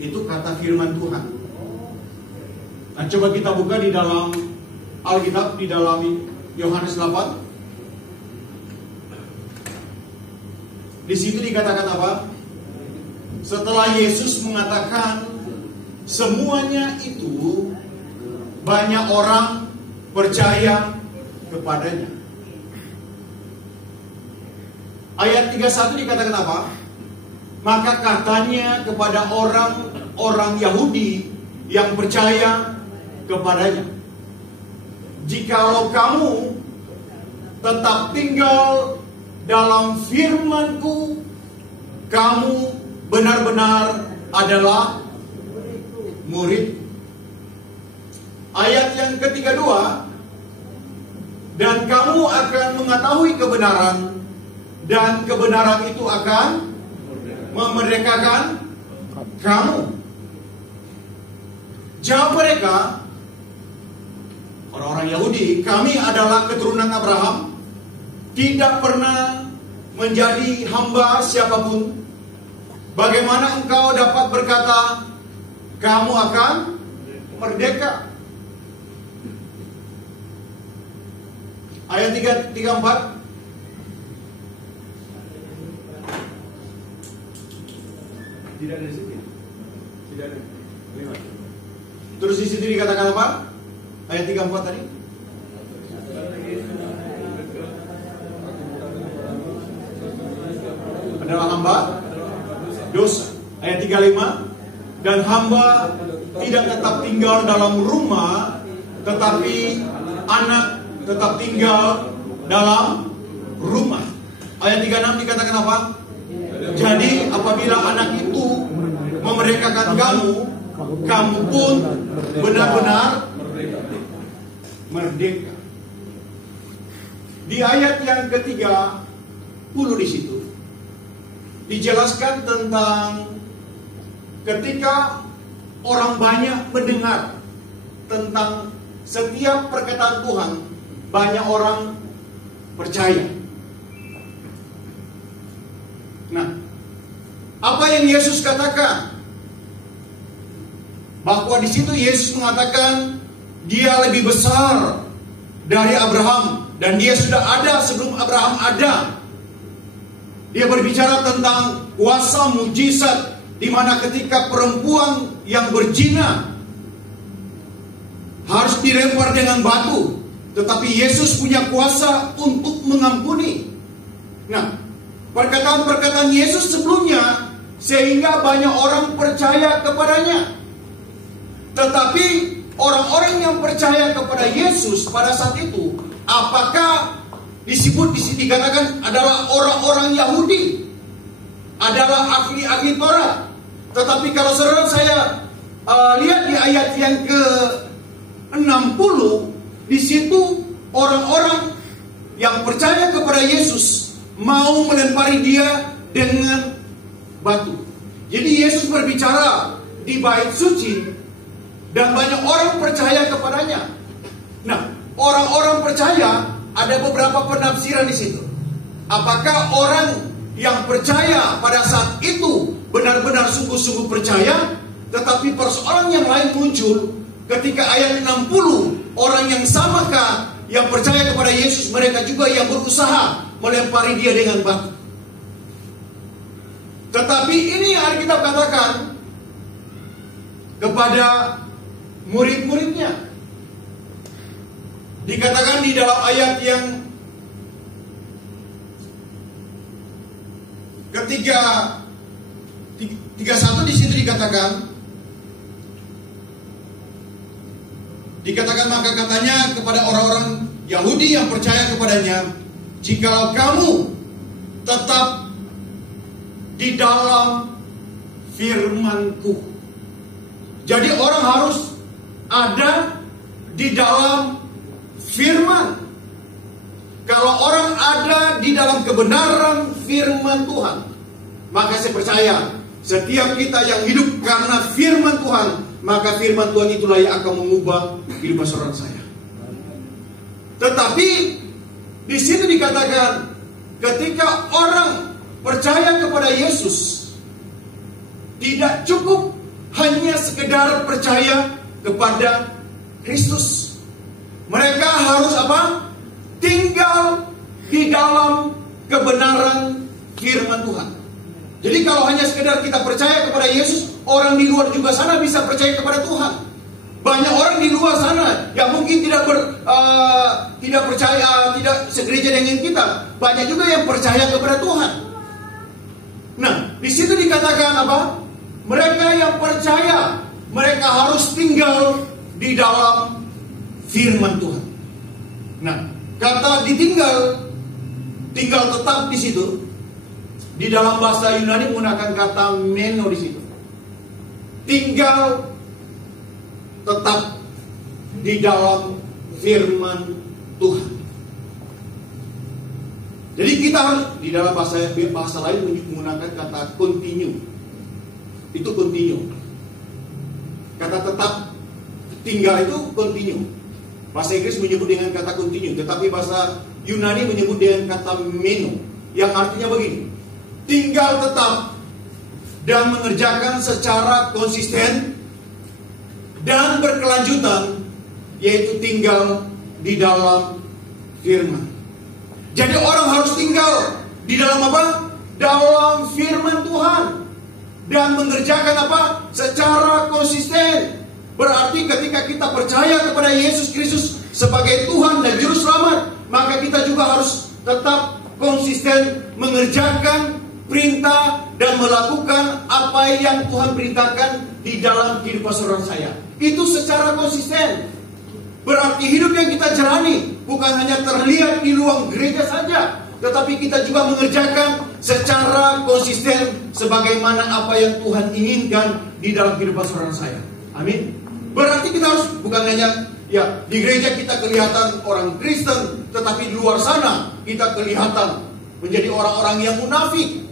Itu kata firman Tuhan. Nah, coba kita buka di dalam Alkitab, di dalam Yohanes 8. Di situ dikatakan apa? Setelah Yesus mengatakan semuanya itu, banyak orang percaya kepadanya. Ayat 31 dikatakan apa? Maka katanya kepada orang-orang Yahudi yang percaya kepadanya, jikalau kamu tetap tinggal dalam firman-Ku, kamu benar-benar adalah murid. Ayat yang ke-32, dan kamu akan mengetahui kebenaran, dan kebenaran itu akan memerdekakan kamu. Jawab mereka, orang-orang Yahudi, kami adalah keturunan Abraham, tidak pernah menjadi hamba siapapun. Bagaimana engkau dapat berkata kamu akan merdeka? Ayat 34. Tidak ada di sini. Tidak ada. Terus di situ dikatakan apa? Ayat 34 tadi. Adalah hamba dosa. Ayat 35. Dan hamba tidak tetap tinggal dalam rumah, tetapi anak tetap tinggal dalam rumah. Ayat 36 dikatakan apa? Jadi apabila anak itu memerdekakan kamu, kamu pun benar-benar merdeka. Di ayat yang ke-30 di situ dijelaskan tentang ketika orang banyak mendengar tentang setiap perkataan Tuhan, banyak orang percaya. Nah, apa yang Yesus katakan? Bahwa di situ Yesus mengatakan dia lebih besar dari Abraham dan dia sudah ada sebelum Abraham ada. Dia berbicara tentang kuasa mujizat di mana ketika perempuan yang berzina harus dilempar dengan batu, tetapi Yesus punya kuasa untuk mengampuni. Nah, perkataan-perkataan Yesus sebelumnya sehingga banyak orang percaya kepadanya. Tetapi orang-orang yang percaya kepada Yesus pada saat itu, apakah disebut di sini dikatakan adalah orang-orang Yahudi, adalah ahli-ahli Taurat? Tetapi kalau saudara saya lihat di ayat yang ke-60, di situ orang-orang yang percaya kepada Yesus mau melempari dia dengan batu. Jadi Yesus berbicara di bait suci dan banyak orang percaya kepadanya. Nah, orang-orang percaya ada beberapa penafsiran di situ. Apakah orang yang percaya pada saat itu benar-benar sungguh-sungguh percaya, tetapi persoalan yang lain muncul ketika ayat 60, orang yang samakah yang percaya kepada Yesus, mereka juga yang berusaha melempari dia dengan batu. Tetapi ini yang Alkitab katakan kepada murid-muridnya. Dikatakan di dalam ayat yang ketiga 31 di situ dikatakan maka katanya kepada orang-orang Yahudi yang percaya kepadanya, jikalau kamu tetap di dalam firman-Ku. Jadi orang harus ada di dalam firman. Kalau orang ada di dalam kebenaran firman Tuhan, maka saya percaya setiap kita yang hidup karena firman Tuhan, maka firman Tuhan itulah yang akan mengubah kehidupan saudara saya. Tetapi di sini dikatakan ketika orang percaya kepada Yesus, tidak cukup hanya sekedar percaya kepada Kristus. Mereka harus apa? Tinggal di dalam kebenaran firman Tuhan. Jadi kalau hanya sekedar kita percaya kepada Yesus, orang di luar juga sana bisa percaya kepada Tuhan. Banyak orang di luar sana yang mungkin tidak percaya, tidak segereja dengan kita. Banyak juga yang percaya kepada Tuhan. Nah, di situ dikatakan apa? Mereka yang percaya, mereka harus tinggal di dalam firman Tuhan. Nah, kata ditinggal, tinggal tetap di situ. Di dalam bahasa Yunani menggunakan kata meno di situ. Tinggal tetap di dalam firman Tuhan. Jadi kita harus di dalam bahasa lain menggunakan kata continue. Itu continue. Kata tetap tinggal itu continue. Bahasa Inggris menyebut dengan kata continue, tetapi bahasa Yunani menyebut dengan kata meno, yang artinya begini: tinggal tetap dan mengerjakan secara konsisten dan berkelanjutan, yaitu tinggal di dalam firman. Jadi orang harus tinggal di dalam apa? Dalam firman Tuhan. Dan mengerjakan apa? Secara konsisten. Berarti ketika kita percaya kepada Yesus Kristus sebagai Tuhan dan Juru Selamat, maka kita juga harus tetap konsisten mengerjakan perintah dan melakukan apa yang Tuhan perintahkan di dalam kehidupan saudara saya. Itu secara konsisten. Berarti hidup yang kita jalani bukan hanya terlihat di ruang gereja saja, tetapi kita juga mengerjakan secara konsisten sebagaimana apa yang Tuhan inginkan di dalam kehidupan saudara saya. Amin. Berarti kita harus bukan hanya di gereja kita kelihatan orang Kristen, tetapi di luar sana kita kelihatan menjadi orang-orang yang munafik.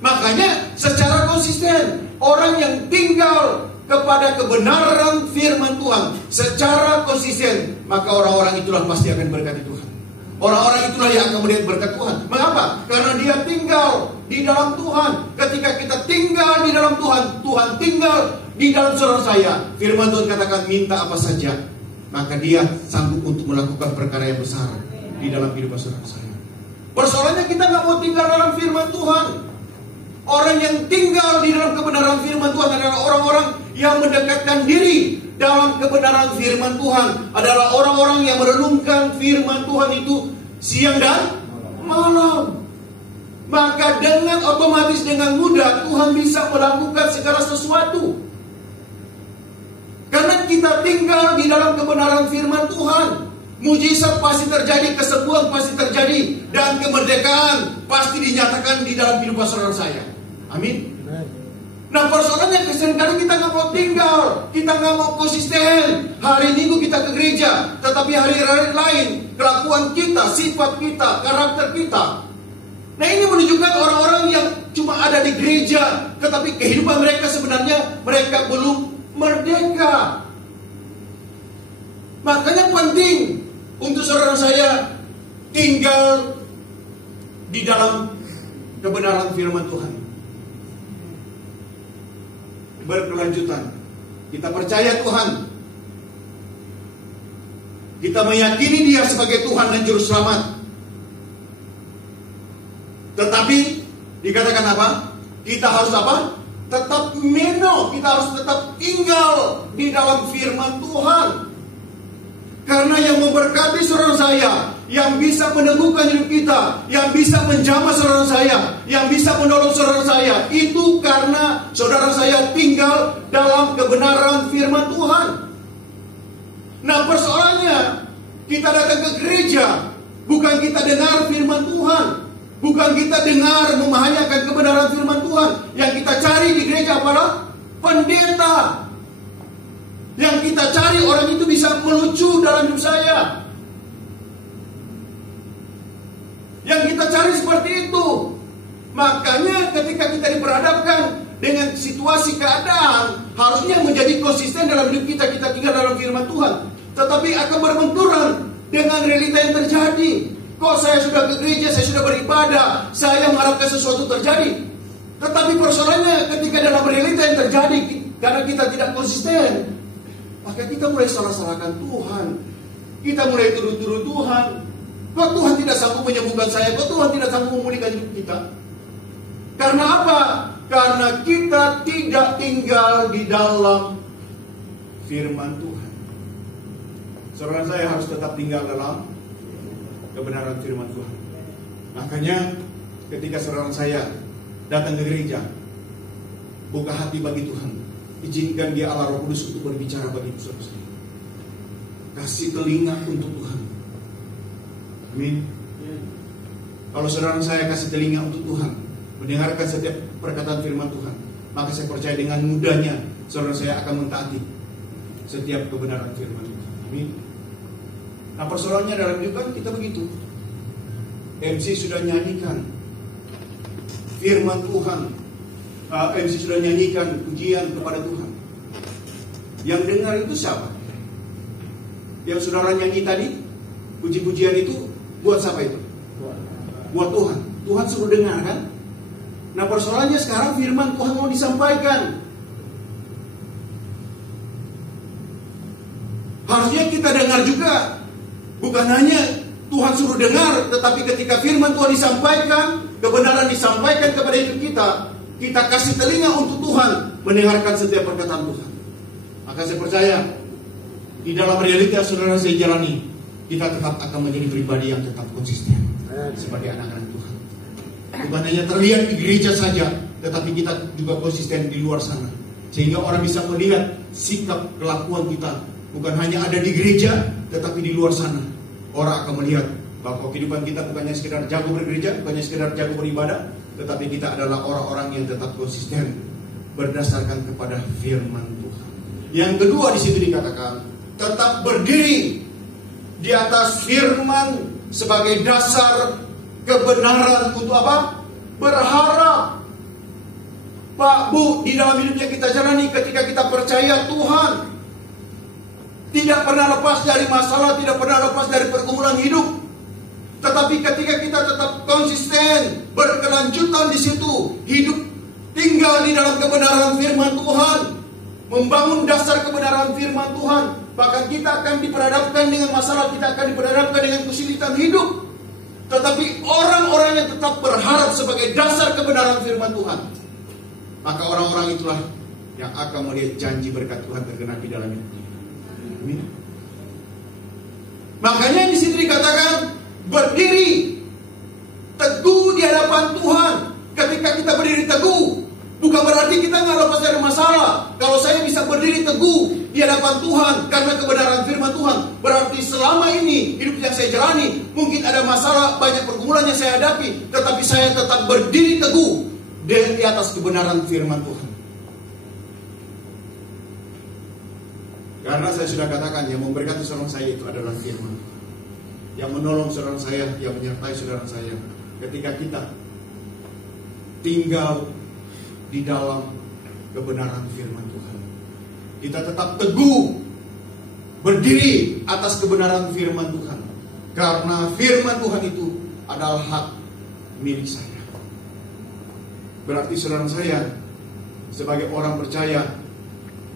Makanya secara konsisten, orang yang tinggal kepada kebenaran firman Tuhan secara konsisten, maka orang-orang itulah pasti akan berkati Tuhan. Orang-orang itulah yang akan melihat berkat Tuhan. Mengapa? Karena dia tinggal di dalam Tuhan. Ketika kita tinggal di dalam Tuhan, Tuhan tinggal di dalam saudara saya. Firman Tuhan katakan, minta apa saja, maka dia sanggup untuk melakukan perkara yang besar di dalam kehidupan saudara saya. Persoalannya kita nggak mau tinggal dalam firman Tuhan. Orang yang tinggal di dalam kebenaran firman Tuhan adalah orang-orang yang mendekatkan diri dalam kebenaran firman Tuhan. Adalah orang-orang yang merenungkan firman Tuhan itu siang dan malam. Maka dengan otomatis, dengan mudah Tuhan bisa melakukan segala sesuatu. Karena kita tinggal di dalam kebenaran firman Tuhan, mujizat pasti terjadi, kesembuhan pasti terjadi, dan kemerdekaan pasti dinyatakan di dalam kehidupan saudara saya. Amin. Nah, persoalannya seringkali kita nggak mau tinggal, kita nggak mau konsisten. Hari Minggu kita ke gereja, tetapi hari-hari lain kelakuan kita, sifat kita, karakter kita. Nah, ini menunjukkan orang-orang yang cuma ada di gereja, tetapi kehidupan mereka sebenarnya mereka belum merdeka. Makanya penting untuk saudara saya tinggal di dalam kebenaran firman Tuhan. Berkelanjutan. Kita percaya Tuhan. Kita meyakini Dia sebagai Tuhan dan Juru Selamat. Tetapi dikatakan apa? Kita harus apa? Tetap meno. Kita harus tetap tinggal di dalam firman Tuhan. Karena yang memberkati saudara saya, yang bisa meneguhkan hidup kita, yang bisa menjamah saudara saya, yang bisa menolong saudara saya, itu karena saudara saya tinggal dalam kebenaran firman Tuhan. Nah, persoalannya, kita datang ke gereja, bukan kita dengar firman Tuhan, bukan kita dengar memahayakan kebenaran firman Tuhan. Yang kita cari di gereja adalah pendeta. Yang kita cari orang itu bisa melucu dalam hidup saya. Yang kita cari seperti itu. Makanya ketika kita diperhadapkan dengan situasi keadaan, harusnya menjadi konsisten dalam hidup kita. Kita tinggal dalam firman Tuhan. Tetapi akan berbenturan dengan realita yang terjadi. Kok saya sudah ke gereja, saya sudah beribadah, saya mengharapkan sesuatu terjadi. Tetapi persoalannya ketika dalam realita yang terjadi, karena kita tidak konsisten, maka kita mulai salah-salahkan Tuhan. Kita mulai tuduh-tuduh Tuhan. Kok Tuhan tidak sanggup menyembuhkan saya? Kok Tuhan tidak sanggup memulihkan hidup kita? Karena apa? Karena kita tidak tinggal di dalam firman Tuhan. Saudara saya harus tetap tinggal dalam kebenaran firman Tuhan. Makanya ketika saudara saya datang ke gereja, buka hati bagi Tuhan, izinkan dia Allah Roh Kudus untuk berbicara bagi saudara saya. Kasih telinga untuk Tuhan. Amin. Kalau saudara saya kasih telinga untuk Tuhan, mendengarkan setiap perkataan firman Tuhan, maka saya percaya dengan mudahnya saudara saya akan mentaati setiap kebenaran firman Tuhan. Amin. Nah, persoalannya dalam hidup kan kita begitu. MC sudah nyanyikan firman Tuhan, MC sudah nyanyikan pujian kepada Tuhan. Yang dengar itu siapa? Yang saudara nyanyi tadi, puji-pujian itu buat siapa itu? Buat Tuhan. Tuhan suruh dengar kan? Nah, persoalannya sekarang firman Tuhan mau disampaikan. Harusnya kita dengar juga. Bukan hanya Tuhan suruh dengar, tetapi ketika firman Tuhan disampaikan, kebenaran disampaikan kepada hidup kita, kita kasih telinga untuk Tuhan mendengarkan setiap perkataan Tuhan. Maka saya percaya di dalam realitas saudara saya jalani, kita tetap akan menjadi pribadi yang tetap konsisten sebagai anak-anak Tuhan. Bukan hanya terlihat di gereja saja, tetapi kita juga konsisten di luar sana, sehingga orang bisa melihat sikap kelakuan kita. Bukan hanya ada di gereja, tetapi di luar sana orang akan melihat bahwa kehidupan kita bukannya sekedar jago bergereja, bukannya sekedar jago beribadah, tetapi kita adalah orang-orang yang tetap konsisten berdasarkan kepada firman Tuhan. Yang kedua di situ dikatakan tetap berdiri di atas firman sebagai dasar kebenaran untuk apa? Berharap. Pak, Bu, di dalam hidup yang kita jalani ketika kita percaya Tuhan, tidak pernah lepas dari masalah, tidak pernah lepas dari pergumulan hidup. Tetapi ketika kita tetap konsisten, berkelanjutan di situ, hidup tinggal di dalam kebenaran firman Tuhan, membangun dasar kebenaran firman Tuhan, bahkan kita akan diperhadapkan dengan masalah, kita akan diperhadapkan dengan kesulitan hidup. Tetapi orang-orang yang tetap berharap sebagai dasar kebenaran firman Tuhan, maka orang-orang itulah yang akan melihat janji berkat Tuhan tergenapi dalam hidupnya. Amin. Makanya di situ dikatakan berdiri teguh di hadapan Tuhan. Ketika kita berdiri teguh, bukan berarti kita nggak lepas dari masalah. Kalau saya bisa berdiri teguh di hadapan Tuhan karena kebenaran firman Tuhan, berarti selama ini hidup yang saya jalani mungkin ada masalah, banyak pergumulan yang saya hadapi, tetapi saya tetap berdiri teguh di atas kebenaran firman Tuhan. Karena saya sudah katakan, yang memberkati saudara saya itu adalah firman. Yang menolong saudara saya, yang menyertai saudara saya ketika kita tinggal di dalam kebenaran firman Tuhan. Kita tetap teguh berdiri atas kebenaran firman Tuhan. Karena firman Tuhan itu adalah hak milik saya. Berarti saudara saya sebagai orang percaya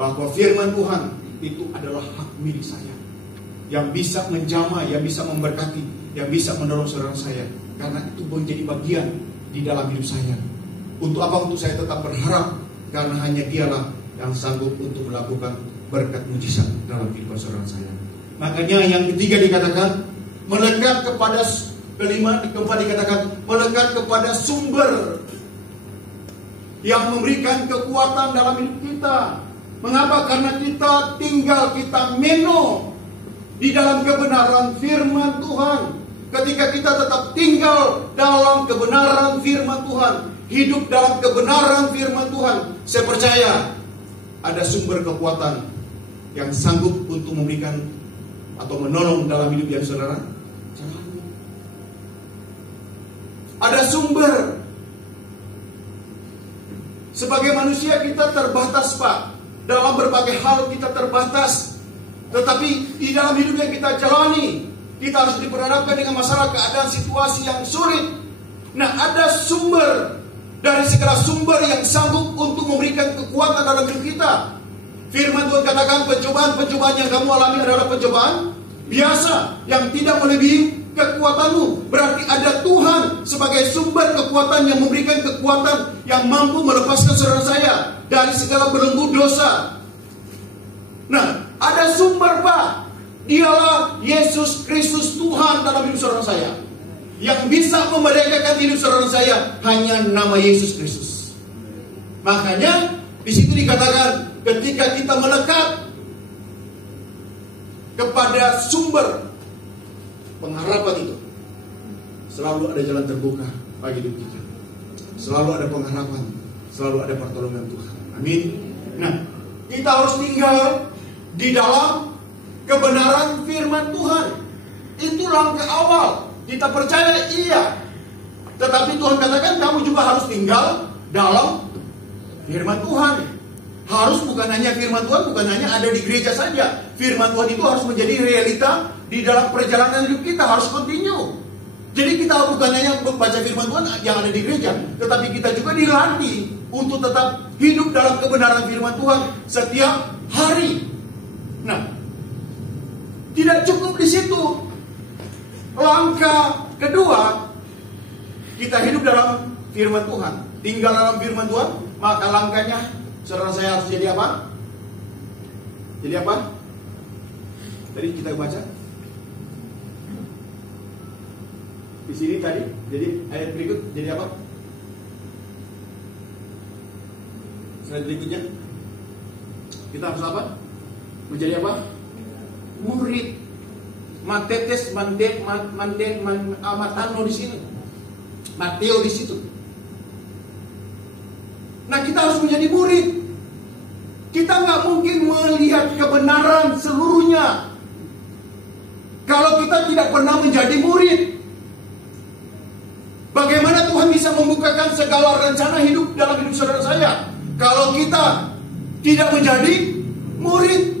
bahwa firman Tuhan itu adalah hak milik saya, yang bisa menjamah, yang bisa memberkati, yang bisa menolong saudara saya. Karena itu menjadi bagian di dalam hidup saya. Untuk apa? Untuk saya tetap berharap, karena hanya dialah yang sanggup untuk melakukan berkat mujizat dalam hidup saudara saya. Makanya yang ketiga dikatakan melekat kepada, kelima keempat dikatakan melekat kepada sumber yang memberikan kekuatan dalam hidup kita. Mengapa? Karena kita tinggal, kita meno di dalam kebenaran firman Tuhan. Ketika kita tetap tinggal dalam kebenaran firman Tuhan, hidup dalam kebenaran firman Tuhan, saya percaya ada sumber kekuatan yang sanggup untuk memberikan atau menolong dalam hidup yang saudara jalani. Ada sumber. Sebagai manusia kita terbatas, Pak. Dalam berbagai hal kita terbatas. Tetapi di dalam hidup yang kita jalani, kita harus diperhadapkan dengan masalah, keadaan, situasi yang sulit. Nah, ada sumber dari segala sumber yang sanggup untuk memberikan kekuatan dalam hidup kita. Firman Tuhan katakan pencobaan-pencobaan yang kamu alami adalah pencobaan biasa yang tidak melebihi kekuatanmu. Berarti ada Tuhan sebagai sumber kekuatan yang memberikan kekuatan yang mampu melepaskan saudara saya dari segala belenggu dosa. Nah, ada sumber, Pak. Dialah Yesus Kristus, Tuhan dalam hidup saudara saya. Yang bisa memerdekakan hidup saudara saya hanya nama Yesus Kristus. Makanya di situ dikatakan ketika kita melekat kepada sumber pengharapan itu, selalu ada jalan terbuka bagi hidup kita. Selalu ada pengharapan, selalu ada pertolongan Tuhan. Amin. Nah, kita harus tinggal di dalam kebenaran firman Tuhan. Itu langkah awal. Kita percaya iya. Tetapi Tuhan katakan kamu juga harus tinggal dalam firman Tuhan. Harus bukan hanya firman Tuhan, bukan hanya ada di gereja saja. Firman Tuhan itu harus menjadi realita di dalam perjalanan hidup kita, harus continue. Jadi kita bukan hanya membaca firman Tuhan yang ada di gereja, tetapi kita juga dilatih untuk tetap hidup dalam kebenaran firman Tuhan setiap hari. Nah, tidak cukup di situ. Langkah kedua, kita hidup dalam firman Tuhan, tinggal dalam firman Tuhan, maka langkahnya saudara saya harus jadi apa? Jadi apa? Tadi kita baca di sini tadi, jadi ayat berikut jadi apa? Slide berikutnya kita harus apa? Menjadi apa? Murid. Matetes, Matano di sini, Mateo di situ. Nah, kita harus menjadi murid. Kita nggak mungkin melihat kebenaran seluruhnya kalau kita tidak pernah menjadi murid. Bagaimana Tuhan bisa membukakan segala rencana hidup dalam hidup saudara saya kalau kita tidak menjadi murid?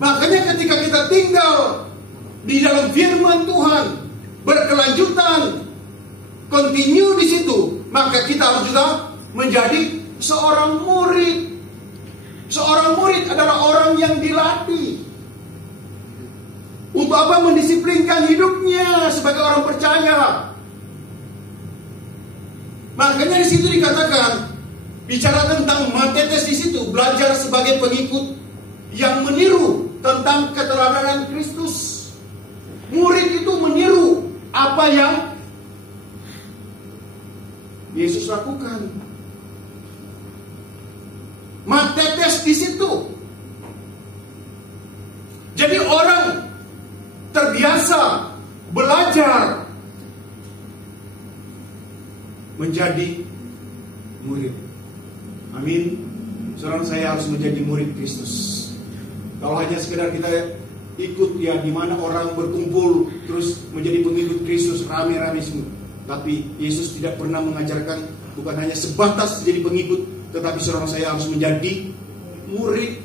Makanya ketika kita tinggal di dalam firman Tuhan berkelanjutan, continue di situ, maka kita harus juga menjadi seorang murid. Seorang murid adalah orang yang dilatih. Untuk apa? Mendisiplinkan hidupnya sebagai orang percaya. Makanya di situ dikatakan, bicara tentang matetes di situ, belajar sebagai pengikut yang meniru tentang keteladanan Kristus. Murid itu meniru apa yang Yesus lakukan. Matetes di situ. Jadi orang terbiasa belajar menjadi murid. Amin. Saudara saya harus menjadi murid Kristus. Kalau hanya sekedar kita ikut ya di mana orang berkumpul terus menjadi pengikut Kristus rame-rame semua. Tapi Yesus tidak pernah mengajarkan bukan hanya sebatas jadi pengikut, tetapi saudara saya harus menjadi murid.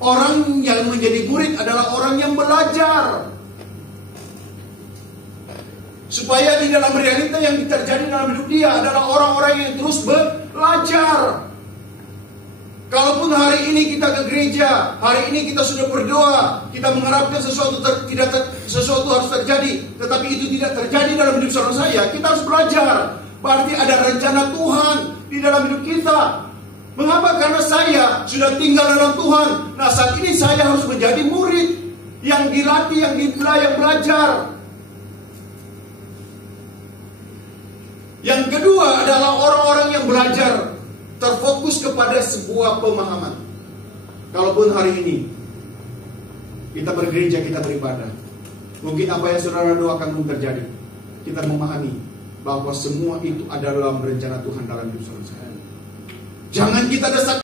Orang yang menjadi murid adalah orang yang belajar. Supaya di dalam realita yang terjadi dalam hidup dia adalah orang-orang yang terus belajar. Kalaupun hari ini kita ke gereja, hari ini kita sudah berdoa, kita mengharapkan sesuatu sesuatu harus terjadi, tetapi itu tidak terjadi dalam hidup saudara saya, kita harus belajar. Berarti ada rencana Tuhan di dalam hidup kita. Mengapa? Karena saya sudah tinggal dalam Tuhan. Nah, saat ini saya harus menjadi murid yang dilatih, yang belajar. Yang kedua adalah orang-orang yang belajar terfokus kepada sebuah pemahaman. Kalaupun hari ini kita bergereja, kita beribadah, mungkin apa yang saudara doakan belum terjadi. Kita memahami bahwa semua itu adalah rencana Tuhan dalam hidup saudara. Jangan kita desak